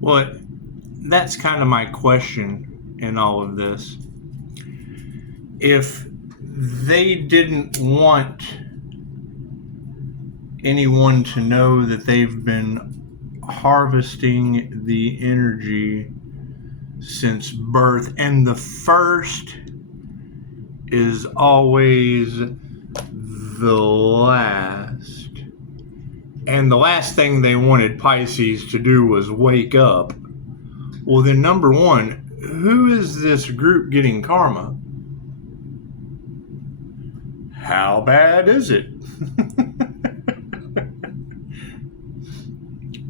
Well, that's kind of my question in all of this. If they didn't want anyone to know that they've been harvesting the energy since birth, and the first is always the last, and the last thing they wanted Pisces to do was wake up, well then, number one, who is this group getting karma? How bad is it?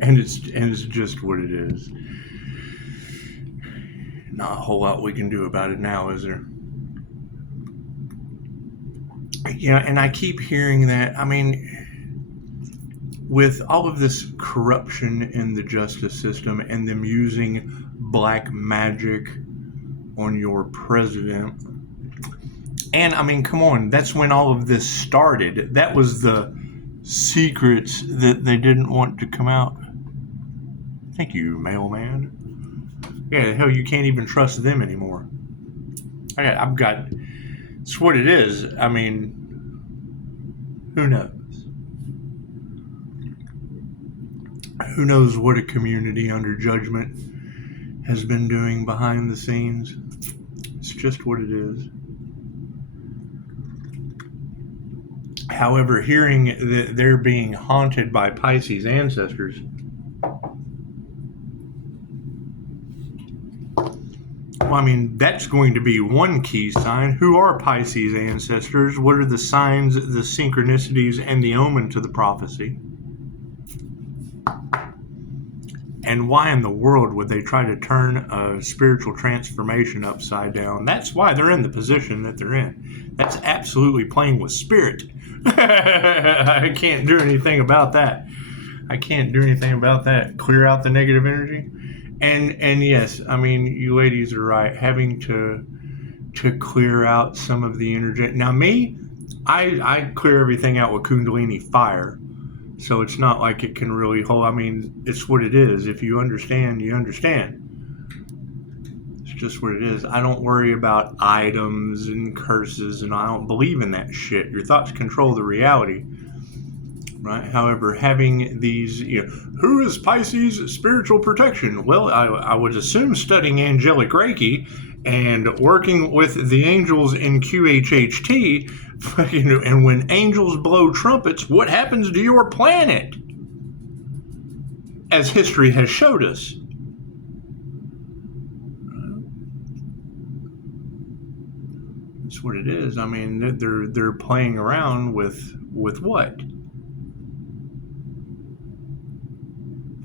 and it's just what it is. Not a whole lot we can do about it now, is there? And I keep hearing that. I mean, with all of this corruption in the justice system and them using black magic on your president, and I mean, come on, that's when all of this started. That was the secrets that they didn't want to come out. Thank you, mailman. Yeah, hell, you can't even trust them anymore. I've got, it's what it is. I mean, who knows? Who knows what a community under judgment has been doing behind the scenes? It's just what it is. However, hearing that they're being haunted by Pisces ancestors, well, I mean, that's going to be one key sign. Who are Pisces ancestors? What are the signs, the synchronicities, and the omen to the prophecy? And why in the world would they try to turn a spiritual transformation upside down? That's why they're in the position that they're in. That's absolutely playing with spirit. I can't do anything about that. Clear out the negative energy. And yes, I mean, you ladies are right. Having to clear out some of the energy. Now me, I clear everything out with Kundalini fire. So it's not like it can really hold. I mean, it's what it is. If you understand, you understand. It's just what it is. I don't worry about items and curses, and I don't believe in that shit. Your thoughts control the reality, right? However, having these, who is Pisces spiritual protection? Well, I would assume studying angelic Reiki and working with the angels in QHHT. And when angels blow trumpets, what happens to your planet? As history has showed us. That's what it is. I mean, they're playing around with what?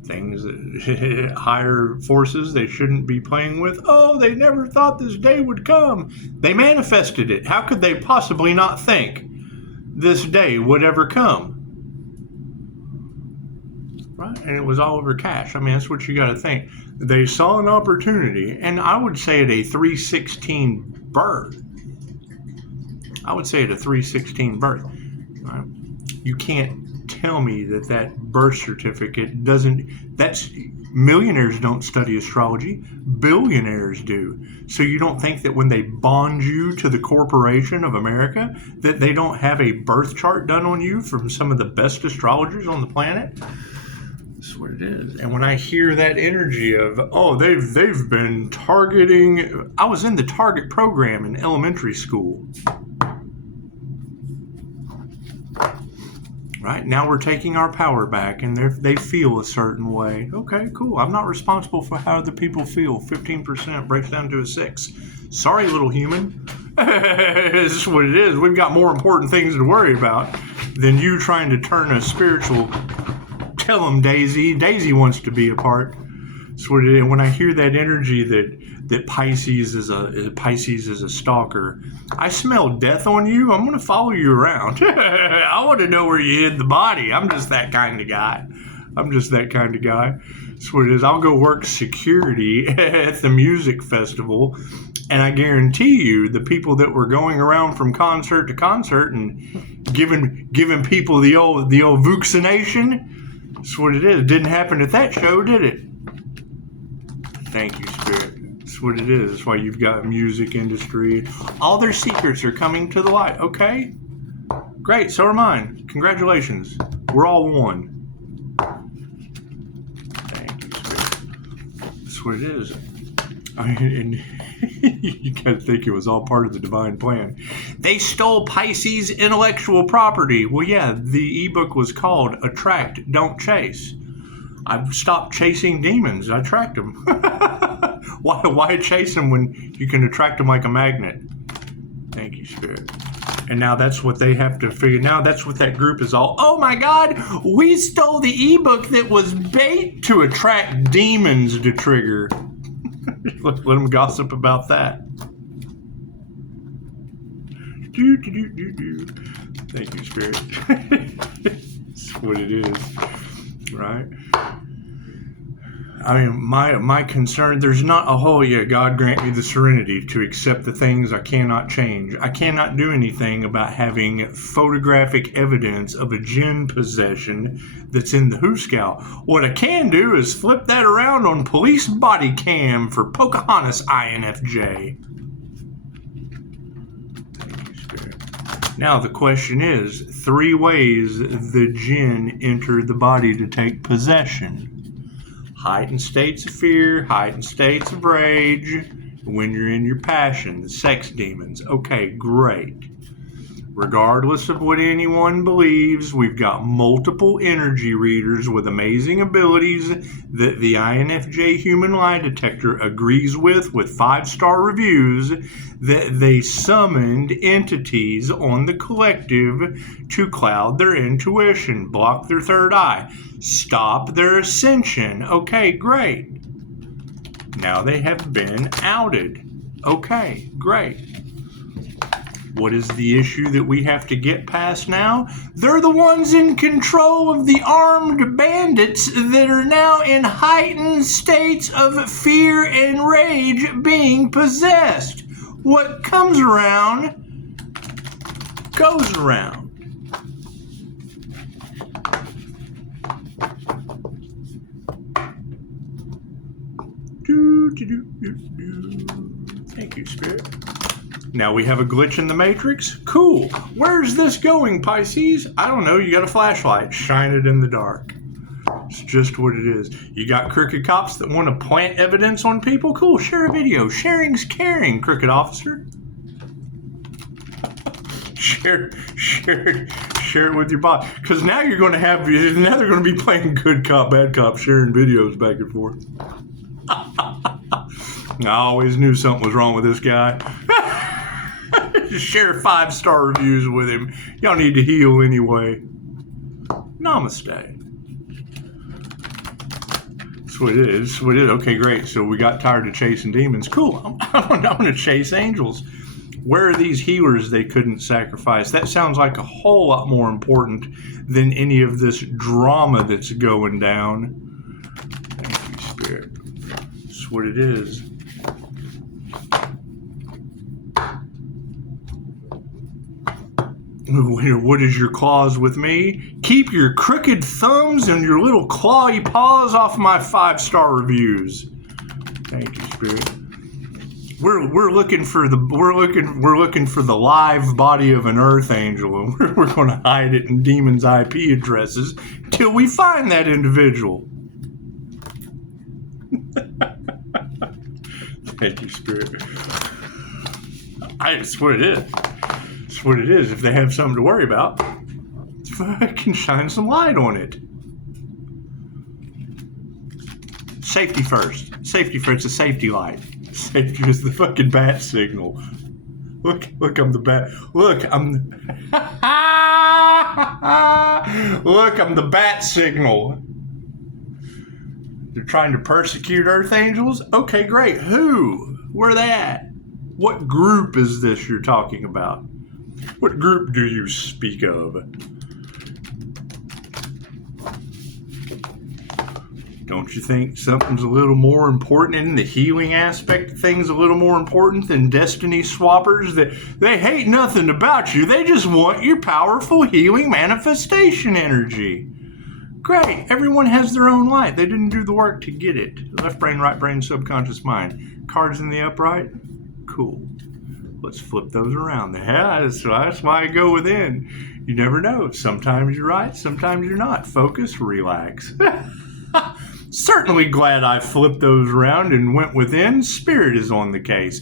Things that higher forces they shouldn't be playing with. Oh, they never thought this day would come. They manifested it. How could they possibly not think this day would ever come? Right? And it was all over cash. I mean, that's what you got to think. They saw an opportunity, and I would say at a 316 birth. Right? You can't tell me that birth certificate doesn't. That's millionaires don't study astrology, billionaires do. So you don't think that when they bond you to the corporation of America that they don't have a birth chart done on you from some of the best astrologers on the planet? That's what it is. And when I hear that energy of, oh, they've been targeting. I was in the target program in elementary school. Right, now we're taking our power back, and they feel a certain way. Okay, cool. I'm not responsible for how other people feel. 15% breaks down to a 6. Sorry, little human. This is what it is. We've got more important things to worry about than you trying to turn a spiritual. Tell them, Daisy. Daisy wants to be a part. That's what it is. And when I hear that energy that Pisces is a stalker, I smell death on you. I'm going to follow you around. I want to know where you hid the body. I'm just that kind of guy. That's what it is. I'll go work security at the music festival, and I guarantee you the people that were going around from concert to concert and giving people the old vaccination, that's what it is. It didn't happen at that show, did it? Thank you, Spirit. That's what it is. That's why you've got music industry. All their secrets are coming to the light. Okay? Great. So are mine. Congratulations. We're all one. Thank you, Spirit. That's what it is. And you gotta think it was all part of the divine plan. They stole Pisces' intellectual property. Well, yeah, the ebook was called Attract, Don't Chase. I've stopped chasing demons. I attract them. Why chase them when you can attract them like a magnet? Thank you, Spirit. And now that's what they have to figure. Now that's what that group is all. Oh my God, we stole the ebook that was bait to attract demons to trigger. Let them gossip about that. Thank you, Spirit. That's what it is, right? I mean, my concern, there's not a whole, yeah, God grant me the serenity to accept the things I cannot change. I cannot do anything about having photographic evidence of a jinn possession that's in the HourGlass. What I can do is flip that around on police body cam for Pocahontas INFJ. Thank you, Spirit. Now the question is, 3 ways the jinn entered the body to take possession. Heightened states of fear, heightened states of rage, when you're in your passion, the sex demons. Okay, great. Regardless of what anyone believes, we've got multiple energy readers with amazing abilities that the INFJ human lie detector agrees with 5-star reviews, that they summoned entities on the collective to cloud their intuition, block their third eye, stop their ascension. Okay, great. Now they have been outed. Okay, great. What is the issue that we have to get past now? They're the ones in control of the armed bandits that are now in heightened states of fear and rage being possessed. What comes around goes around. Thank you, Spirit. Now we have a glitch in the matrix. Cool. Where's this going, Pisces? I don't know. You got a flashlight. Shine it in the dark. It's just what it is. You got crooked cops that want to plant evidence on people? Cool. Share a video. Sharing's caring, crooked officer. Share it with your bot. Because now you're going to have, now they're going to be playing good cop, bad cop, sharing videos back and forth. I always knew something was wrong with this guy. Just share 5-star reviews with him. Y'all need to heal anyway. Namaste. That's what it is. That's what it is. Okay, great. So we got tired of chasing demons. Cool. I'm going to chase angels. Where are these healers they couldn't sacrifice? That sounds like a whole lot more important than any of this drama that's going down. Thank you, Spirit. That's what it is. What is your cause with me? Keep your crooked thumbs and your little clawy paws off my 5-star reviews. Thank you, Spirit. We're looking for the live body of an Earth Angel, and we're going to hide it in demons' IP addresses till we find that individual. Thank you, Spirit. That's what it is. That's what it is. If they have something to worry about, I can shine some light on it. Safety first. Safety first. It's a safety light. Safety is the fucking bat signal. Look, I'm the bat. Look, I'm the bat signal. They're trying to persecute Earth Angels? Okay, great. Who? Where are they at? What group is this you're talking about? What group do you speak of? Don't you think something's a little more important in the healing aspect of things, a little more important than destiny swappers? That they hate nothing about you. They just want your powerful healing manifestation energy. Great. Everyone has their own light. They didn't do the work to get it. Left brain, right brain, subconscious mind. Cards in the upright. Cool. Let's flip those around. Yeah, that's why I go within. You never know. Sometimes you're right. Sometimes you're not. Focus. Relax. Certainly glad I flipped those around and went within. Spirit is on the case.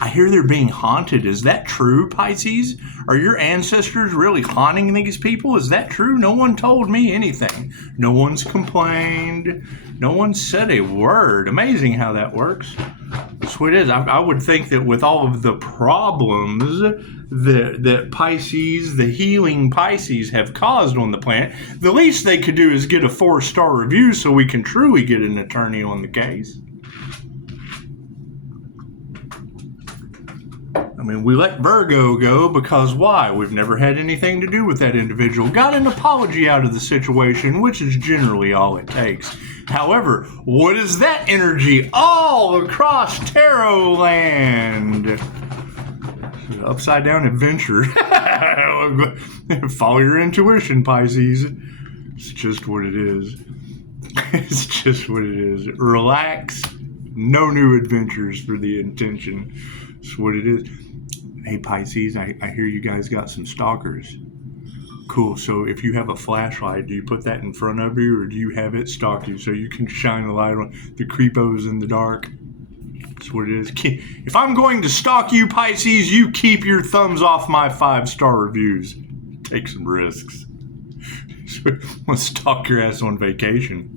I hear they're being haunted. Is that true, Pisces? Are your ancestors really haunting these people? Is that true? No one told me anything. No one's complained. No one said a word. Amazing how that works. That's what it is. I would think that with all of the problems that Pisces, the healing Pisces, have caused on the planet, the least they could do is get a 4-star review so we can truly get an attorney on the case. I mean, we let Virgo go because why? We've never had anything to do with that individual. Got an apology out of the situation, which is generally all it takes. However, what is that energy all across tarot land? Upside down adventure. Follow your intuition, Pisces. It's just what it is. It's just what it is. Relax. No new adventures for the intention. That's what it is. Hey, Pisces, I hear you guys got some stalkers. Cool. So if you have a flashlight, do you put that in front of you or do you have it stalk you so you can shine a light on the creepos in the dark? That's what it is. If I'm going to stalk you, Pisces, you keep your thumbs off my 5-star reviews. Take some risks. I'm going to stalk your ass on vacation.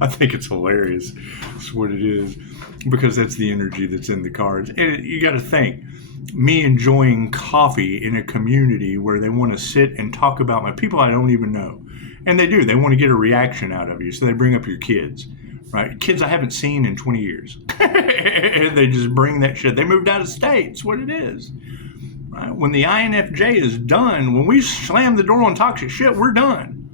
I think it's hilarious. That's what it is. Because that's the energy that's in the cards. And you got to think, me enjoying coffee in a community where they want to sit and talk about my people I don't even know. And they do. They want to get a reaction out of you. So they bring up your kids, right? Kids I haven't seen in 20 years. They just bring that shit. They moved out of state. It's what it is. Right? When the INFJ is done, when we slam the door on toxic shit, we're done.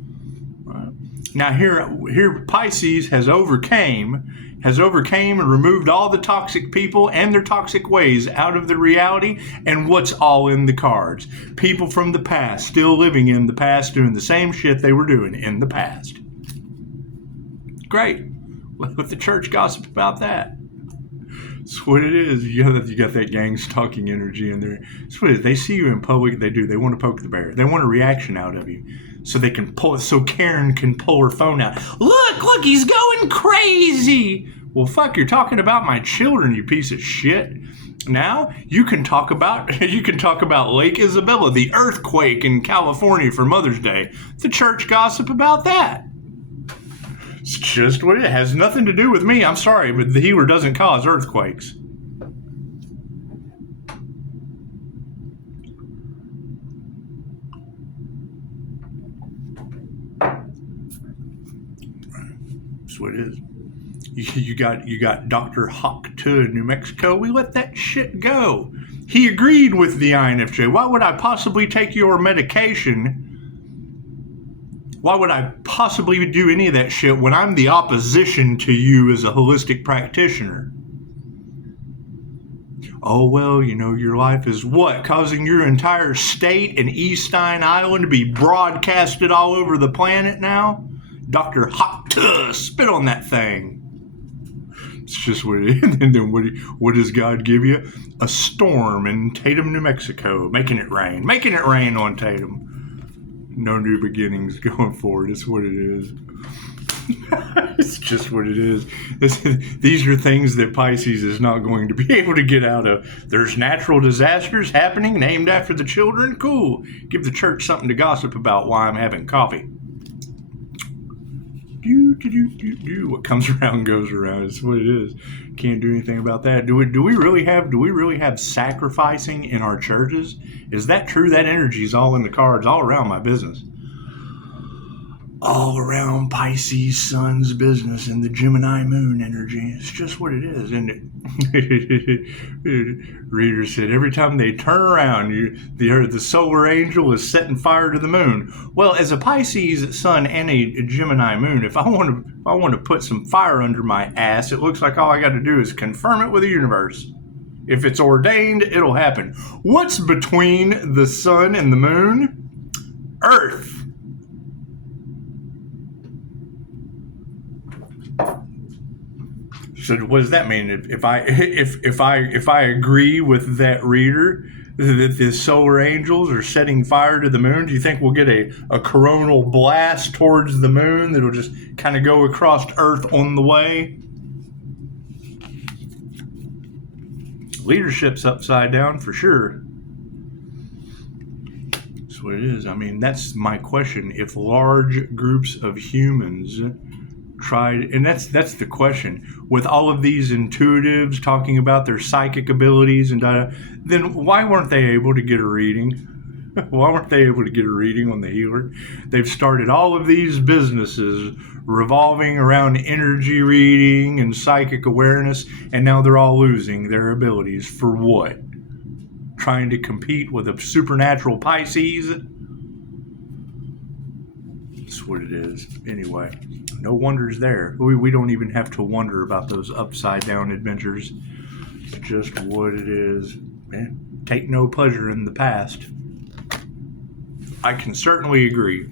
Right? Now here Pisces has overcame and removed all the toxic people and their toxic ways out of the reality. And what's all in the cards? People from the past, still living in the past, doing the same shit they were doing in the past. Great. Let the church gossip about that. That's what it is. You got that gang stalking energy in there. That's what it is. They see you in public. They do. They want to poke the bear. They want a reaction out of you. So they can pull it. So Karen can pull her phone out. Look, he's going crazy. Well, fuck, you're talking about my children, you piece of shit. Now you can talk about Lake Isabella, the earthquake in California for Mother's Day. The church gossip about that. It's just what it has nothing to do with me. I'm sorry, but the healer doesn't cause earthquakes. That's what it is. You got Dr. Hawk to New Mexico. We let that shit go. He agreed with the INFJ. Why would I possibly take your medication? Why would I possibly do any of that shit when I'm the opposition to you as a holistic practitioner? Oh, well, your life is what? Causing your entire state and Eastine Island to be broadcasted all over the planet now? Dr. Hawk, spit on that thing. It's just what it is. And then what does God give you? A storm in Tatum, New Mexico, making it rain on Tatum. No new beginnings going forward. It's what it is. It's just what it is. These are things that Pisces is not going to be able to get out of. There's natural disasters happening named after the children. Cool. Give the church something to gossip about while I'm having coffee. What comes around goes around. It's what it is. Can't do anything about that. Do we really have sacrificing in our churches? Is that true? That energy is all in the cards, all around my business. All around Pisces Sun's business and the Gemini Moon energy. It's just what it is, isn't it? Reader said, every time they turn around, the solar angel is setting fire to the moon. Well, as a Pisces Sun and a Gemini Moon, if I want to put some fire under my ass, it looks like all I got to do is confirm it with the universe. If it's ordained, it'll happen. What's between the sun and the moon? Earth. So what does that mean? If I agree with that reader that the solar angels are setting fire to the moon, do you think we'll get a coronal blast towards the moon that'll just kind of go across Earth on the way? Leadership's upside down for sure. That's what it is. I mean, that's my question. If large groups of humans tried, and that's the question, with all of these intuitives talking about their psychic abilities and then why weren't they able to get a reading? Why weren't they able to get a reading on the healer? They've started all of these businesses revolving around energy reading and psychic awareness, and now they're all losing their abilities for what? Trying to compete with a supernatural Pisces? That's what it is. Anyway, no wonders there. We don't even have to wonder about those upside down adventures. It's just what it is. Man, take no pleasure in the past. I can certainly agree.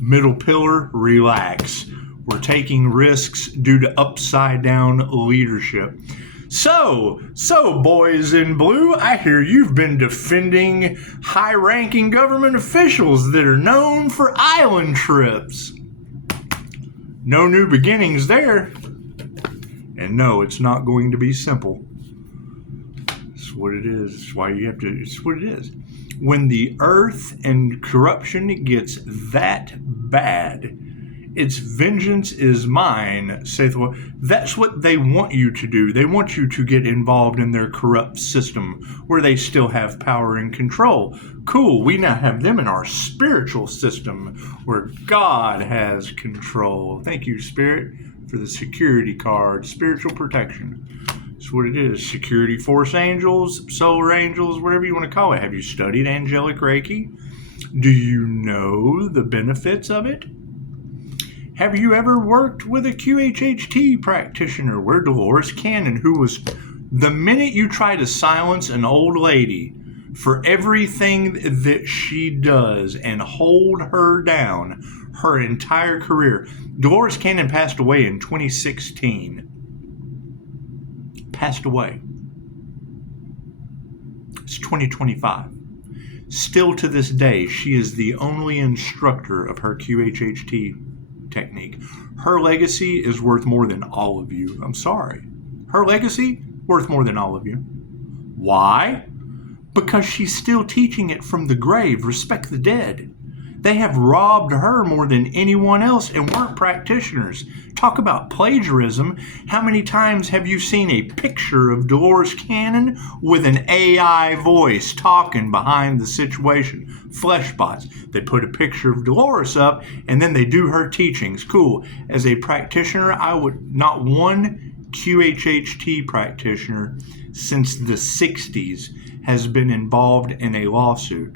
Middle pillar, relax. We're taking risks due to upside down leadership. So boys in blue, I hear you've been defending high-ranking government officials that are known for island trips. No new beginnings there. And no, it's not going to be simple. It's what it is. It's why you have to, it's what it is. When the earth and corruption gets that bad, its vengeance is mine, saith the Lord. That's what they want you to do. They want you to get involved in their corrupt system where they still have power and control. Cool, we now have them in our spiritual system where God has control. Thank you, Spirit, for the security card, spiritual protection. That's what it is. Security force angels, solar angels, whatever you want to call it. Have you studied angelic Reiki? Do you know the benefits of it? Have you ever worked with a QHHT practitioner? We're Dolores Cannon, who was, the minute you try to silence an old lady for everything that she does and hold her down her entire career. Dolores Cannon passed away in 2016. Passed away. It's 2025. Still to this day, she is the only instructor of her QHHT technique. Her legacy is worth more than all of you. I'm sorry. Her legacy, worth more than all of you. Why? Because she's still teaching it from the grave. Respect the dead. They have robbed her more than anyone else and weren't practitioners. Talk about plagiarism. How many times have you seen a picture of Dolores Cannon with an AI voice talking behind the situation? Fleshbots. They put a picture of Dolores up and then they do her teachings. Cool. As a practitioner, I would not one QHHT practitioner since the 60s has been involved in a lawsuit.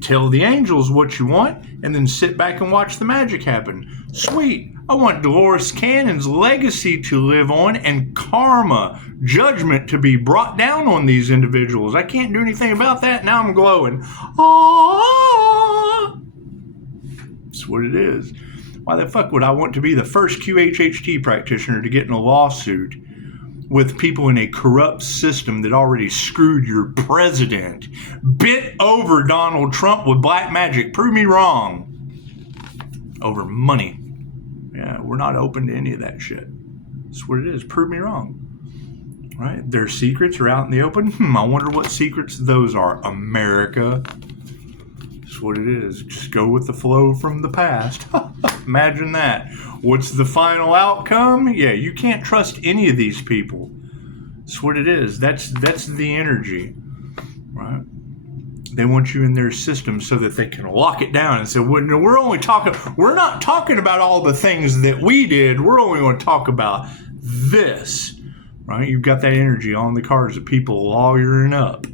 Tell the angels what you want and then sit back and watch the magic happen. Sweet. I want Dolores Cannon's legacy to live on and karma, judgment to be brought down on these individuals. I can't do anything about that. Now I'm glowing. Ah! That's what it is. Why the fuck would I want to be the first QHHT practitioner to get in a lawsuit with people in a corrupt system that already screwed your president, bent over Donald Trump with black magic? Prove me wrong. Over money. Yeah, we're not open to any of that shit. That's what it is. Prove me wrong. Right? Their secrets are out in the open. I wonder what secrets those are. America. That's what it is. Just go with the flow from the past. Imagine that. What's the final outcome? Yeah, you can't trust any of these people. That's what it is. That's the energy, right? They want you in their system so that they can lock it down and say, well, no, we're not talking about all the things that we did. We're only going to talk about this, right? You've got that energy on the cards of people lawyering up,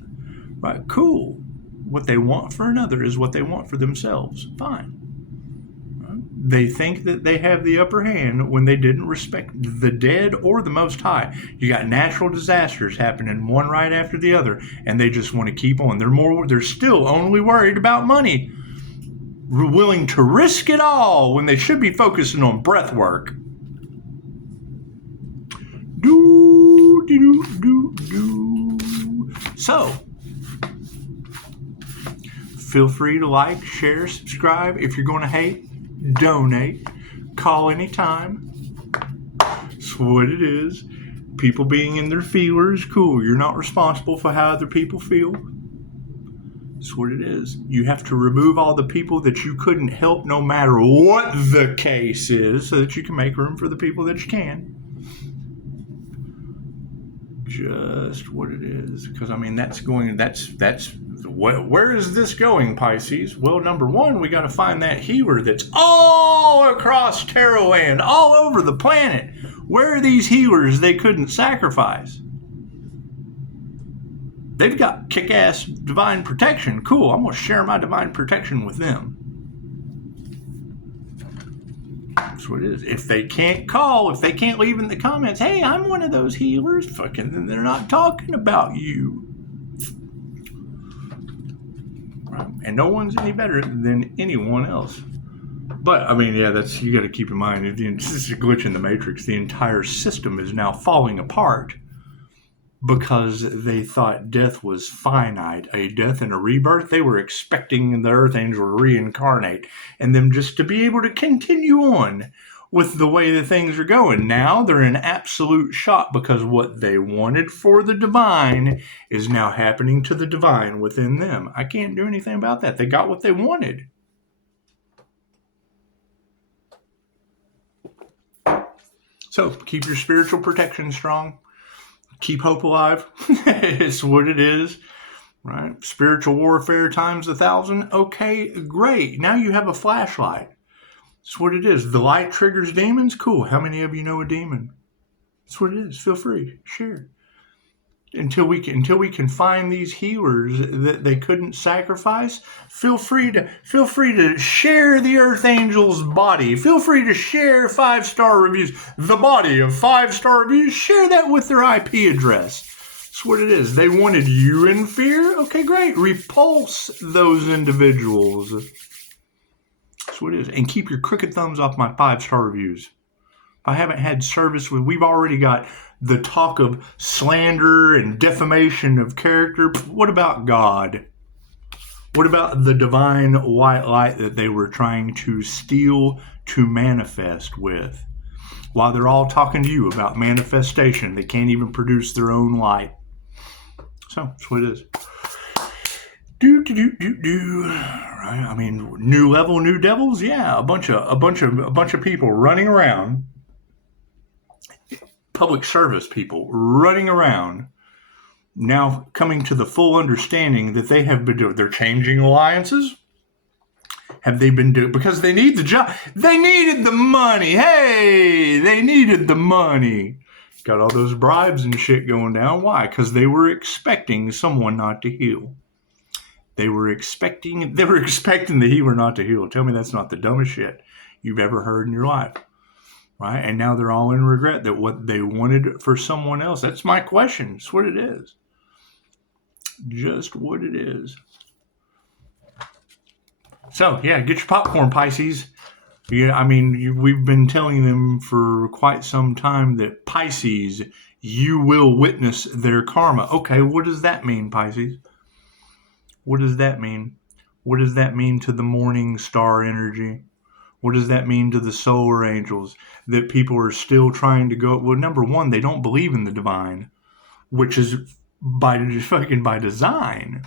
right? Cool. What they want for another is what they want for themselves. Fine. They think that they have the upper hand when they didn't respect the dead or the Most High. You got natural disasters happening one right after the other, and they just want to keep on. They're still only worried about money. willing to risk it all when they should be focusing on breath work. So, feel free to like, share, subscribe. If you're going to hate, donate. Call anytime. That's what it is. People being in their feelers, cool. You're not responsible for how other people feel. That's what it is. You have to remove all the people that you couldn't help no matter what the case is so that you can make room for the people that you can. Just what it is. Because, I mean, where is this going, Pisces? Well, number one, we got to find that healer that's all across Tarot land, all over the planet. Where are these healers they couldn't sacrifice? They've got kick-ass divine protection. Cool, I'm going to share my divine protection with them. That's what it is. If they can't call, if they can't leave in the comments, hey, I'm one of those healers, fucking, then they're not talking about you. Right? And no one's any better than anyone else. But, I mean, yeah, you got to keep in mind, this is a glitch in the matrix. The entire system is now falling apart because they thought death was finite, a death and a rebirth. They were expecting the Earth Angel to reincarnate and them just to be able to continue on with the way that things are going. Now they're in absolute shock because what they wanted for the divine is now happening to the divine within them. I can't do anything about that. They got what they wanted. So keep your spiritual protection strong. Keep hope alive. It's what it is, right? Spiritual warfare times 1,000. Okay, great. Now you have a flashlight. That's what it is. The light triggers demons. Cool. How many of you know a demon? That's what it is. Feel free. Share. Until we can find these healers that they couldn't sacrifice, feel free to share the Earth Angel's body. Feel free to share 5-star reviews. The body of 5-star reviews. Share that with their IP address. That's what it is. They wanted you in fear. Okay, great. Repulse those individuals. That's what it is. And keep your crooked thumbs off my 5-star reviews. I haven't had service with. We've already got the talk of slander and defamation of character. What about God? What about the divine white light that they were trying to steal to manifest with? While they're all talking to you about manifestation, they can't even produce their own light. So that's what it is. Right? I mean, new level, new devils. Yeah, a bunch of people running around. Public service people running around now coming to the full understanding that they have been doing. They're changing alliances. Have they been doing? Because they need the job. They needed the money. Hey, they needed the money. Got all those bribes and shit going down. Why? Because they were expecting someone not to heal. They were expecting the healer not to heal. Tell me that's not the dumbest shit you've ever heard in your life. Right? And now they're all in regret that what they wanted for someone else. That's my question. That's what it is. Just what it is. So, yeah, get your popcorn, Pisces. Yeah, I mean, we've been telling them for quite some time that Pisces, you will witness their karma. Okay, what does that mean, Pisces? What does that mean? What does that mean to the morning star energy? What does that mean to the solar angels? That people are still trying to go. Well, number one, they don't believe in the divine, which is by design.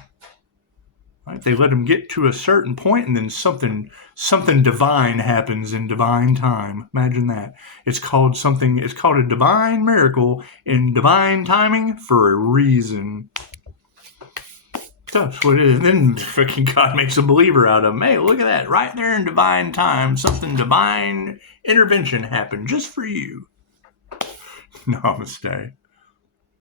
Right? They let them get to a certain point, and then something divine happens in divine time. Imagine that. It's called a divine miracle in divine timing for a reason. That's what it is. And then freaking God makes a believer out of him. Hey, look at that. Right there in divine time, something divine intervention happened just for you. Namaste.